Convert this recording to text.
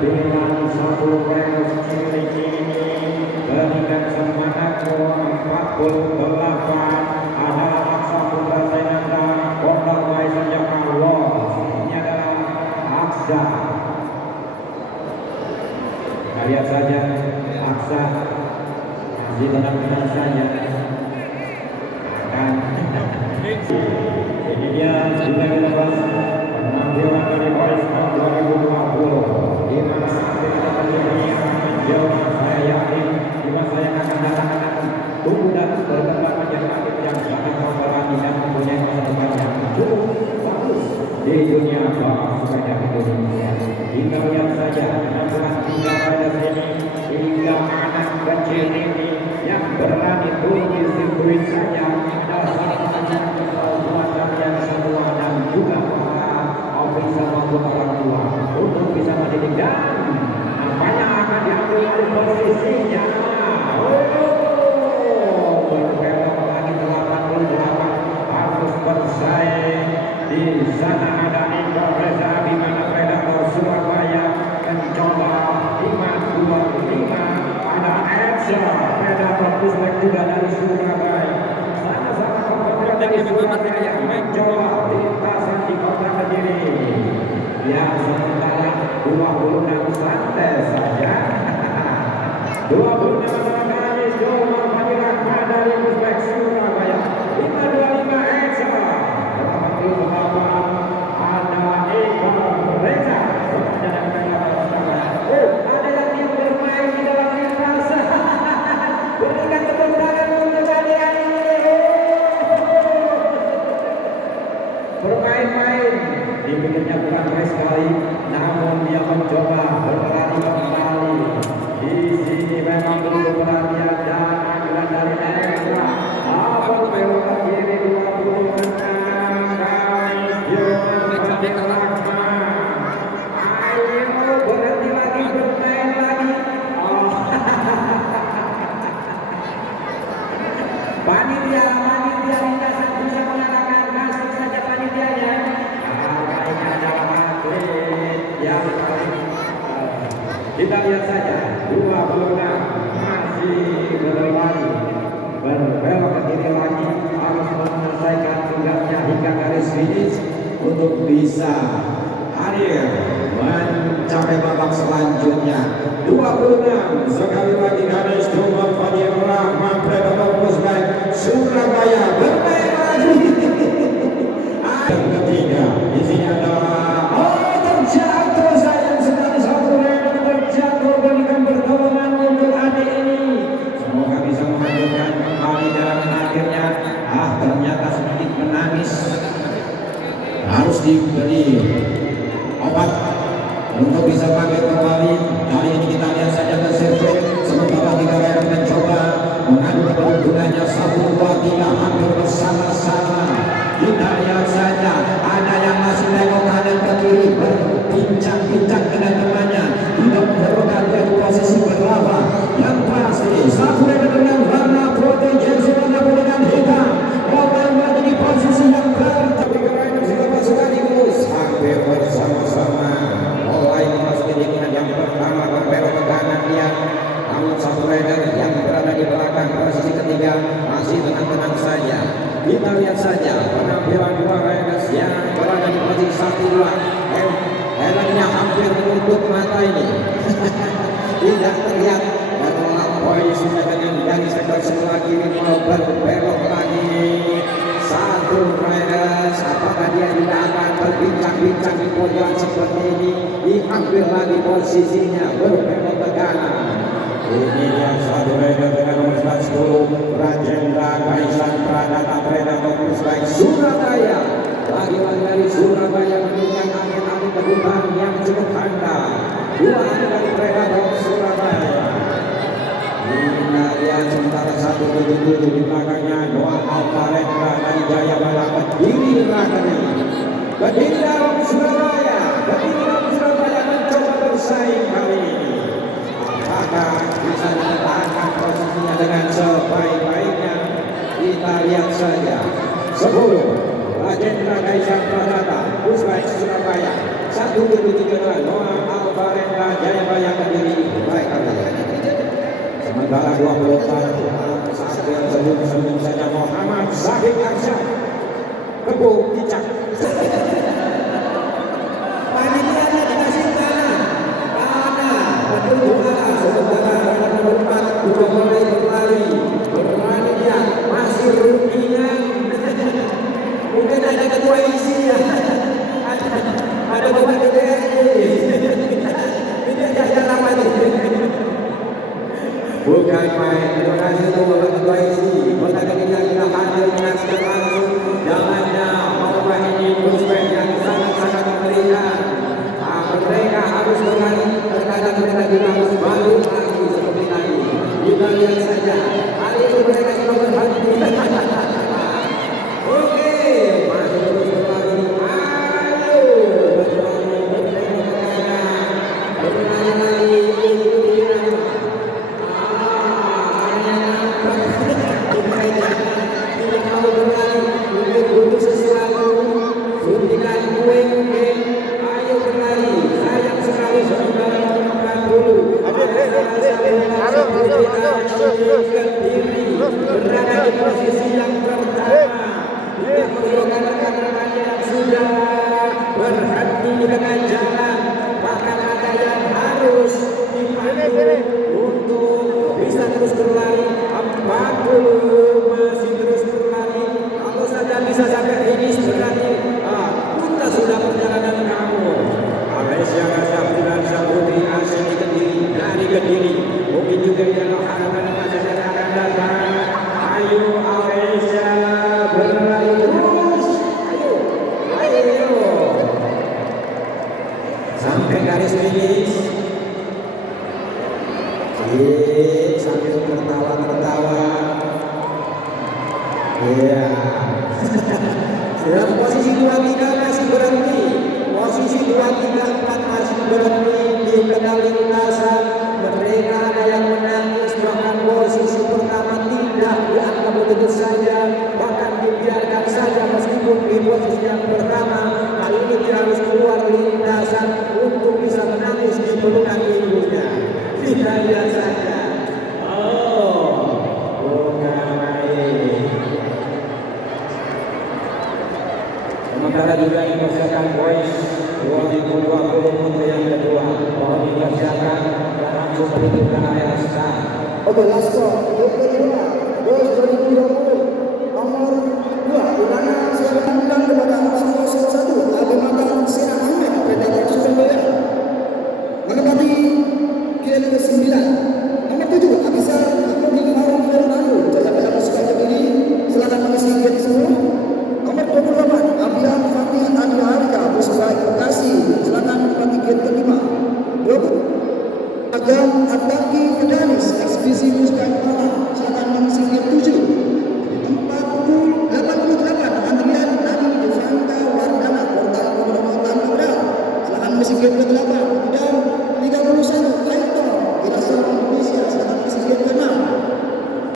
penampilan satu Reus cilik ini berikan semangat 48 adalah Aksa Putra Senanda Kota Waisan Jakarta. Ini adalah Aksa. Kita lihat saja Aksa masih tenang-tenang saja akan ini dia juga dilepas penampilan dari Waisan 2020 di mana sampai kita terjadi jauh. Saya yakin di masa yang akan datang akan tumbuh dan berkembang menjadi atlet yang sangat berani dan mempunyai masa depan yang cukup bagus di dunia balap sepeda Indonesia. Hingga lihat saja penampilan hingga pada sini hingga anak kecil ini yang berani turun di sirkuit saja adalah salah satu buat kalian semua dan juga para ofisial maupun orang tua untuk bisa mendidik dan apanya akan diambil oleh posisinya. Berbelok lagi 88 harus bersaing. Di sana ada Eko Reza di mana Predator Surabaya mencoba 525. Ada Edsa Predator Pusbek juga dari Surabaya. Sama-sama kompetitor dari Surabaya mencoba lintasan di Kota Kediri. Yang sementara 26 santai saja. 26 kali Jomar Fadil Rahman dari Pusbek Surabaya. 525 Edsa. 88 ada Eko Reza. Ada yang ingin bermain di dalam lintasan. Berikan tepuk tangan untuk kalian ini. Bermain-main di pinggirnya bukan race sekali, namun dia mencoba berlari kembali. Di sini memang butuh perhatian dan anjuran dari Ezra. Apa belok ke kiri 26 kali Jomar Fadil Rahman. Ayo berhenti lagi, bermain lagi. Panitia lintasan bisa mengatakan masuk saja panitianya. Ini adalah atlet yang kita lihat saja 26 masih berlari berbelok ke kiri lagi harus menyelesaikan tugasnya hingga garis finish untuk bisa hadir mencapai babak selanjutnya. 26 sekali lagi garis Jomar Fadil Rahman Predator Pusbek Surabaya bermain lagi. Yang ketiga di sini adalah terjatuh sayang sekali satu Reus terjatuh. Berikan pertolongan untuk adik ini. Semoga bisa menghadirkan kembali dan akhirnya ternyata sedikit menangis. Harus diberi obat untuk bisa pakai kembali. Kali ini kita lihat saja ke sirkuit sementara tiga Reus mencoba mengadu keuntungannya 1, 2, 3 hampir bersama-sama. Kita lihat saja ada yang masih tengok kanan ke kiri berbincang-bincang dengan temannya. Tidak memerlukan dia di posisi berlava. Yang pasti satu dengan warna putih jersey warna putih dan hitam. Orang berada di posisi yang berarti sudah masuk sekaligus hampir bersama-sama. Mulai memasuki tikungan yang pertama berbelok ke kanan dia. Namun satu rider yang berada di belakang posisi ketiga masih tenang-tenang saja. Kita lihat saja penampilan dua riders yang berada di posisi 1, 2. Helmnya hampir menutup mata ini. Tidak terlihat melampaui sudah dengan dari sektor sebelah kiri mau berbelok lagi. Satu riders apakah dia tidak akan berbincang-bincang di podium seperti ini. Diambil lagi posisinya berbelok ke kanan. Ini dia satu rider dengan nomor 10 Rajendra Kaisan Pradata Predator Pusbek Surabaya. Lagi-lagi dari Surabaya menunjukkan atlet-atlet kebutuhan yang cukup handal. 2 dari Predator Surabaya. Kita lihat sementara 177 di belakangnya Noah Alvarendra dari Jayabaya Kediri di belakangnya. Kediri dalam Surabaya. Kediri dalam Surabaya mencoba bersaing kali ini. Apakah bisa mempertahankan posisinya dengan sebaik-baiknya? Kita lihat saja. 10 Rajendra Kaisan Pradata Pusbek Surabaya. 173 Noah Alvarendra Jaya cicak. Panitianya dikasih tanah petunjuk arah. Sementara yang nomor 4 sudah mulai berlari. Berlari dia masih rutinan. Mungkin ada ketua isinya. Ada bapak DPRD. Ini aja ramai. Bukan main. Terima kasih untuk bapak ketua isi. Kota Kediri kita hadir menyaksikan langsung jalannya lomba ini prospek yang sangat-sangat meriah. Mereka harus berlari, terkadang mereka juga harus balik lagi seperti tadi. Kita lihat saja, hari ini mereka sudah berhenti. Oke, masih terus berlari. Ayo, berlari lagi, ikuti dia. Tidak mau berlari, mungkin butuh sesuatu, suntikan kue mungkin. Ayo berlari, sayang sekali saudara menemukan dulu. Berada di posisi yang pertama. Dia menunjukkan rekan-rekannya yang sudah berhenti di tengah jalan. Bahkan ada yang harus dipandu untuk bisa terus berlari. 40 masih terus berlari. Kalau saja bisa sampai finish berarti kita sudah perjalanan kamu. Malaysia Kasabri dan Sabudi asli Kediri dari Kediri. Mungkin juga yang harapan masa yang akan datang. Ayo Malaysia berlari terus. Ayo. Sampai garis finish. Sambil tertawa-tertawa. Iya. Dalam posisi 2-3 masih berhenti. Posisi 2-3-4 masih berhenti di tengah lintasan. Mereka ada yang menangis, bahkan posisi pertama tidak dianggap begitu saja, bahkan dibiarkan saja meskipun di posisi yang pertama. Kali ini dia harus keluar lintasan untuk bisa menangis di pelukan ibunya. Kita lihat saja. Sementara juga dipersiapkan boys 2020 untuk yang kedua. Mohon dipersiapkan dan langsung menuju ke area start. Oke, last call. Yang kedua, boys 2020 nomor 2 di mana saya mengundang kepada paslon 1 Abu Bakar Sina Ahmed PTN Surabaya menempati gate ke-9. Nomor 7 Abisar Abdul Harum Fernando Jalan Pasukan Kediri silakan mengisi gate 10. Nomor 28 Abian Fatih Adi Harga Pusat Bekasi silakan menempati gate ke-5. 20 Agam Ataki Fedanis Ekspedisi Muskan silakan